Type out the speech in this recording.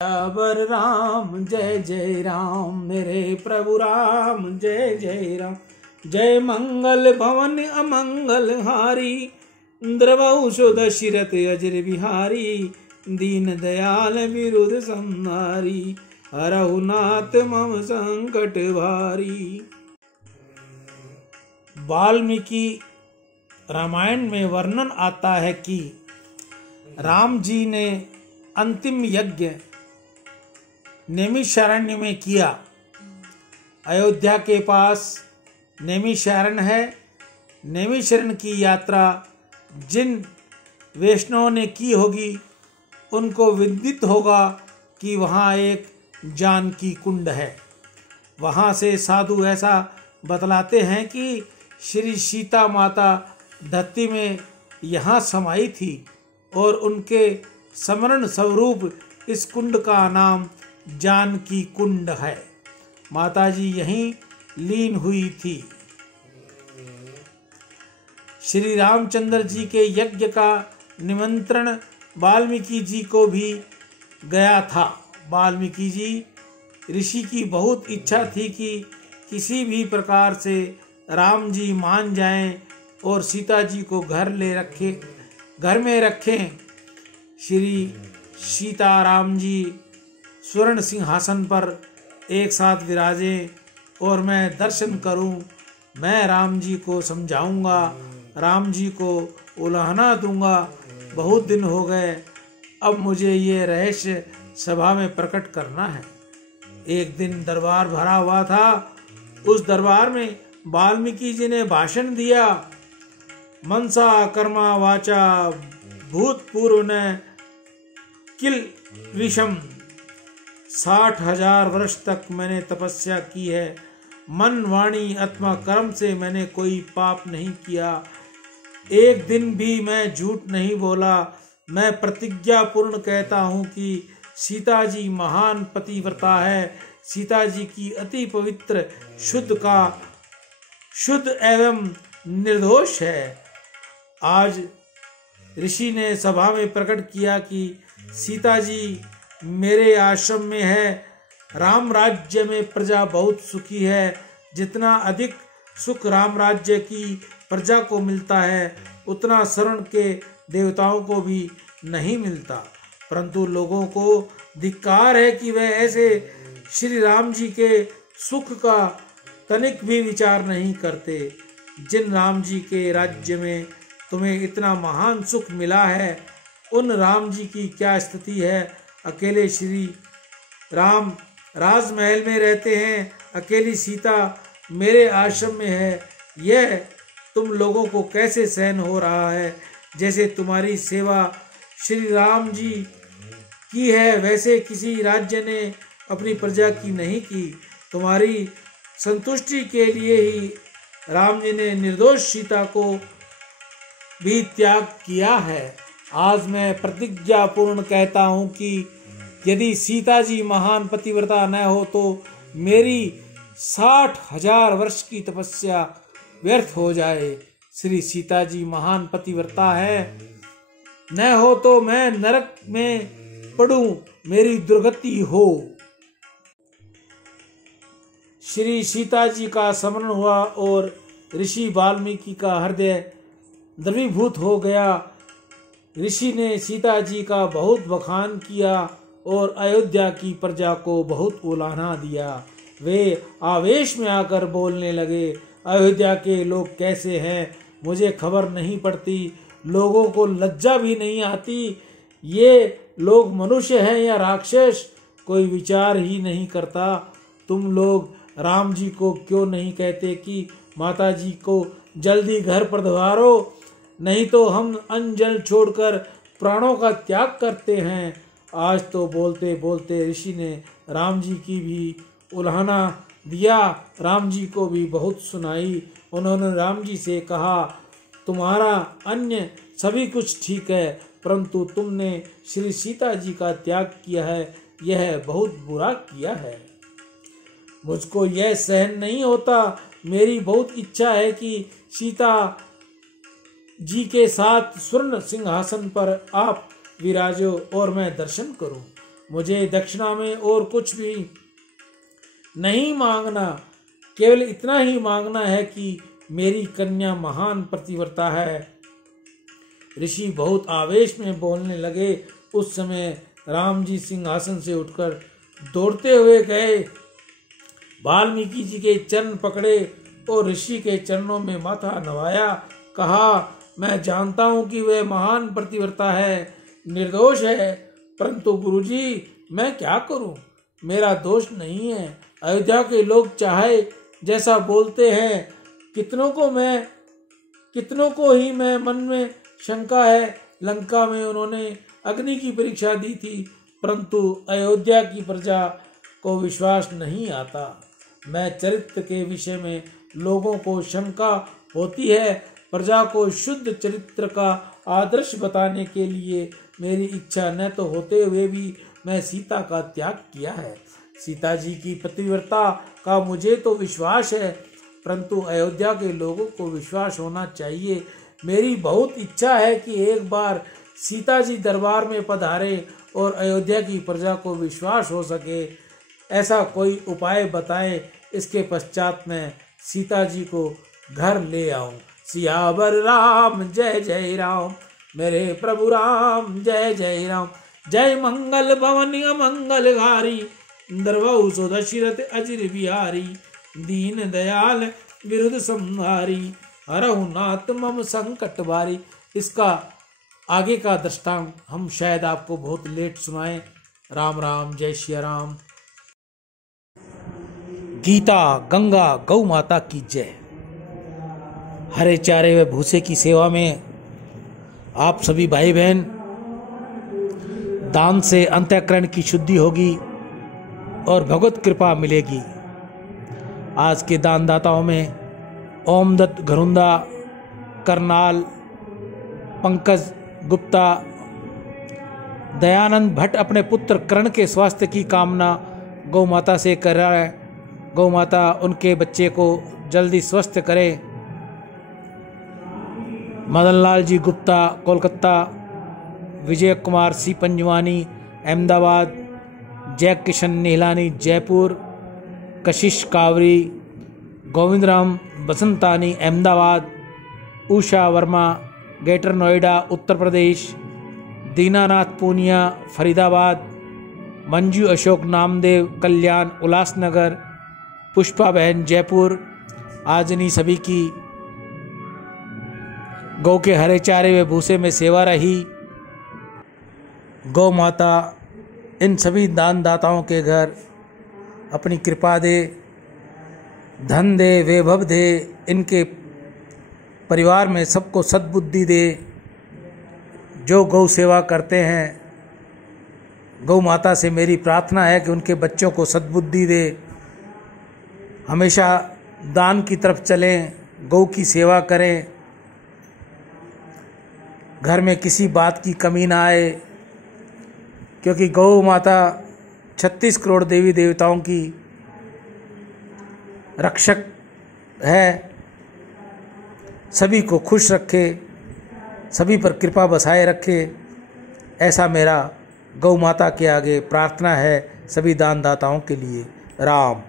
बर राम जय जय राम, मेरे प्रभु राम जय जय राम। जय मंगल भवन अमंगल हारी, द्रवौ दशरथ अजर बिहारी। दीन दयाल विरुद्ध संहारी, हरहु नाथ मम संकट भारी। वाल्मीकि रामायण में वर्णन आता है कि राम जी ने अंतिम यज्ञ नैमिषारण्य में किया। अयोध्या के पास नैमिषारण्य है। नैमिषारण्य की यात्रा जिन वैष्णवों ने की होगी उनको विदित होगा कि वहाँ एक जानकी कुंड है। वहाँ से साधु ऐसा बतलाते हैं कि श्री सीता माता धरती में यहाँ समाई थी और उनके स्मरण स्वरूप इस कुंड का नाम जानकी कुंड है। माताजी यहीं लीन हुई थी। श्री रामचंद्र जी के यज्ञ का निमंत्रण वाल्मीकि जी को भी गया था। वाल्मीकि जी ऋषि की बहुत इच्छा थी कि किसी भी प्रकार से राम जी मान जाएं और सीता जी को घर में रखें। श्री सीता राम जी स्वर्ण सिंहासन पर एक साथ विराजें और मैं दर्शन करूं। मैं राम जी को समझाऊंगा, राम जी को उलाहना दूंगा। बहुत दिन हो गए, अब मुझे ये रहस्य सभा में प्रकट करना है। एक दिन दरबार भरा हुआ था। उस दरबार में वाल्मीकि जी ने भाषण दिया। मनसा कर्मा वाचा भूतपूर्व ने किल विषम, 60,000 वर्ष तक मैंने तपस्या की है। मन वाणी आत्मा कर्म से मैंने कोई पाप नहीं किया। एक दिन भी मैं झूठ नहीं बोला। मैं प्रतिज्ञा पूर्ण कहता हूँ कि सीता जी महान पतिव्रता है। सीता जी की अति पवित्र शुद्ध एवं निर्दोष है। आज ऋषि ने सभा में प्रकट किया कि सीता जी मेरे आश्रम में है। राम राज्य में प्रजा बहुत सुखी है। जितना अधिक सुख राम राज्य की प्रजा को मिलता है उतना शरण के देवताओं को भी नहीं मिलता। परंतु लोगों को धिक्कार है कि वे ऐसे श्री राम जी के सुख का तनिक भी विचार नहीं करते। जिन राम जी के राज्य में तुम्हें इतना महान सुख मिला है, उन राम जी की क्या स्थिति है। अकेले श्री राम राजमहल में रहते हैं, अकेली सीता मेरे आश्रम में है। यह तुम लोगों को कैसे सहन हो रहा है। जैसे तुम्हारी सेवा श्री राम जी की है, वैसे किसी राज्य ने अपनी प्रजा की नहीं की। तुम्हारी संतुष्टि के लिए ही राम जी ने निर्दोष सीता को भी त्याग किया है। आज मैं प्रतिज्ञा पूर्ण कहता हूँ कि यदि सीता जी महान पतिव्रता न हो तो मेरी 60,000 वर्ष की तपस्या व्यर्थ हो जाए। श्री सीता जी महान पतिव्रता है, न हो तो मैं नरक में पड़ूं, मेरी दुर्गति हो। श्री सीता जी का स्मरण हुआ और ऋषि वाल्मीकि का हृदय द्रवीभूत हो गया। ऋषि ने सीता जी का बहुत बखान किया और अयोध्या की प्रजा को बहुत उलाहना दिया। वे आवेश में आकर बोलने लगे, अयोध्या के लोग कैसे हैं मुझे खबर नहीं पड़ती। लोगों को लज्जा भी नहीं आती। ये लोग मनुष्य हैं या राक्षस, कोई विचार ही नहीं करता। तुम लोग राम जी को क्यों नहीं कहते कि माता जी को जल्दी घर पधारो, नहीं तो हम अन्न जल छोड़कर प्राणों का त्याग करते हैं। आज तो बोलते बोलते ऋषि ने राम जी की भी उलाहना दिया, राम जी को भी बहुत सुनाई। उन्होंने राम जी से कहा, तुम्हारा अन्य सभी कुछ ठीक है, परंतु तुमने श्री सीता जी का त्याग किया है, यह बहुत बुरा किया है। मुझको यह सहन नहीं होता। मेरी बहुत इच्छा है कि सीता जी के साथ स्वर्ण सिंहासन पर आप विराजो और मैं दर्शन करूं। मुझे दक्षिणा में और कुछ भी नहीं मांगना, केवल इतना ही मांगना है कि मेरी कन्या महान पतिव्रता है। ऋषि बहुत आवेश में बोलने लगे। उस समय राम जी सिंहासन से उठकर दौड़ते हुए गए, वाल्मीकि जी के चरण पकड़े और ऋषि के चरणों में माथा नवाया। कहा, मैं जानता हूँ कि वह महान पतिव्रता है, निर्दोष है, परंतु गुरुजी मैं क्या करूँ, मेरा दोष नहीं है। अयोध्या के लोग चाहे जैसा बोलते हैं, कितनों को ही मैं मन में शंका है। लंका में उन्होंने अग्नि की परीक्षा दी थी, परंतु अयोध्या की प्रजा को विश्वास नहीं आता। मैं चरित्र के विषय में लोगों को शंका होती है, प्रजा को शुद्ध चरित्र का आदर्श बताने के लिए मेरी इच्छा न तो होते हुए भी मैं सीता का त्याग किया है। सीता जी की पतिव्रता का मुझे तो विश्वास है, परंतु अयोध्या के लोगों को विश्वास होना चाहिए। मेरी बहुत इच्छा है कि एक बार सीता जी दरबार में पधारे और अयोध्या की प्रजा को विश्वास हो सके। ऐसा कोई उपाय बताएं, इसके पश्चात मैं सीता जी को घर ले आऊं। सियावर राम जय जय राम, मेरे प्रभु राम जय जय राम। जय मंगल भवन मंगलहारी, दरवहु सो दशरथ अजिर बिहारी। दीन दयाल विरुद्ध संहारी, हरहु नाथ मम संकट बारी। इसका आगे का दृष्टांत हम शायद आपको बहुत लेट सुनाएं। राम राम, जय श्री राम। गीता गंगा गौ माता की जय। हरे चारे व भूसे की सेवा में आप सभी भाई बहन, दान से अंतःकरण की शुद्धि होगी और भगवत कृपा मिलेगी। आज के दानदाताओं में ओमदत्त घरुंदा, करनाल, पंकज गुप्ता, दयानंद भट्ट अपने पुत्र कर्ण के स्वास्थ्य की कामना गौ माता से कर रहा है। गौ माता उनके बच्चे को जल्दी स्वस्थ करे। मदनलाल जी गुप्ता कोलकाता, विजय कुमार सी पंजवानी अहमदाबाद, जय किशन नीलानी जयपुर, कशिश कावरी, गोविंद राम बसंतानी अहमदाबाद, उषा वर्मा ग्रेटर नोएडा उत्तर प्रदेश, दीनानाथ पूनिया फरीदाबाद, मंजू अशोक नामदेव कल्याण उल्लासनगर, पुष्पा बहन जयपुर। आज इन्हीं सभी की गौ के हरे चारे व भूसे में सेवा रही। गौ माता इन सभी दानदाताओं के घर अपनी कृपा दे, धन दे, वैभव दे, इनके परिवार में सबको सद्बुद्धि दे। जो गौ सेवा करते हैं, गौ माता से मेरी प्रार्थना है कि उनके बच्चों को सद्बुद्धि दे, हमेशा दान की तरफ चलें, गौ की सेवा करें, घर में किसी बात की कमी ना आए, क्योंकि गौ माता 36 करोड़ देवी देवताओं की रक्षक है। सभी को खुश रखे, सभी पर कृपा बसाए रखे, ऐसा मेरा गौ माता के आगे प्रार्थना है सभी दानदाताओं के लिए। राम।